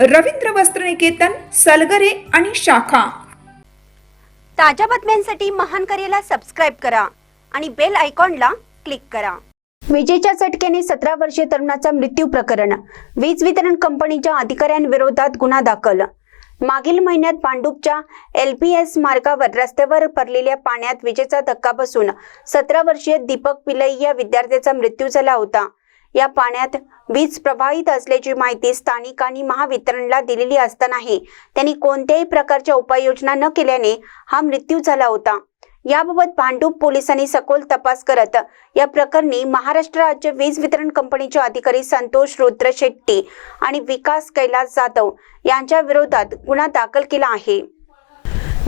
रवींद्र वस्त्रनिकेतन सलगरे आणि शाखा. ताज्या बातम्यांसाठी महान करेला सबस्क्राईब करा आणि बेल आयकॉनला क्लिक करा. विजेच्या चटक्याने सतरा वर्षीय तरुणाचा मृत्यू प्रकरण. वीज वितरण कंपनीच्या अधिकाऱ्यांविरोधात गुन्हा दाखल. मागील महिन्यात भांडूपच्या एल पी एस मार्गावर रस्त्यावर पडलेल्या पाण्यात विजेचा धक्का बसून सतरा वर्षीय दीपक पिलई या विद्यार्थ्याचा मृत्यू झाला होता. या पाण्यात वीज प्रभावित असल्याची माहिती स्थानिकांनी महावितरणला दिलेली असतानाही त्यांनी कोणत्याही प्रकारच्या उपाययोजना न केल्याने हा मृत्यू झाला होता. याबाबत भांडूप पोलिसांनी सखोल तपास करत या प्रकरणी महाराष्ट्र राज्य वीज वितरण कंपनीचे अधिकारी संतोष रुद्र शेट्टी आणि विकास कैलास जाधव यांच्या विरोधात गुन्हा दाखल केला आहे.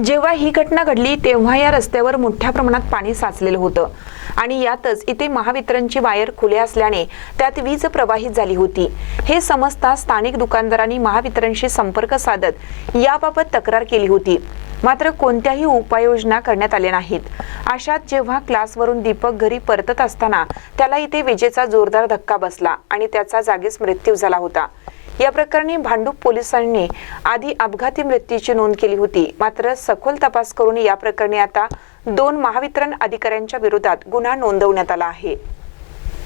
जेव्हा ही घटना घडली तेव्हा या रस्त्यावर मोठ्या प्रमाणात पाणी साचलेलं होतं. आणि यातच इथे महावितरणची वायर खुले असल्याने त्यात वीज प्रवाहित झाली होती. हे समजता स्थानिक दुकानदारांनी महावितरणशी संपर्क साधत याबाबत तक्रार केली होती. मात्र कोणत्याही उपाययोजना करण्यात आल्या नाहीत. अशात जेव्हा क्लासवरून दीपक घरी परतत असताना त्याला इथे विजेचा जोरदार धक्का बसला आणि त्याचा जागीच मृत्यू झाला होता. या प्रकरणी भांडूप पोलिसांनी आधी अपघाती मृत्यूची नोंद केली होती. मात्र सखोल तपास करून या प्रकरणी आता दोन महावितरण अधिकाऱ्यांच्या विरोधात गुन्हा नोंदवण्यात आला आहे.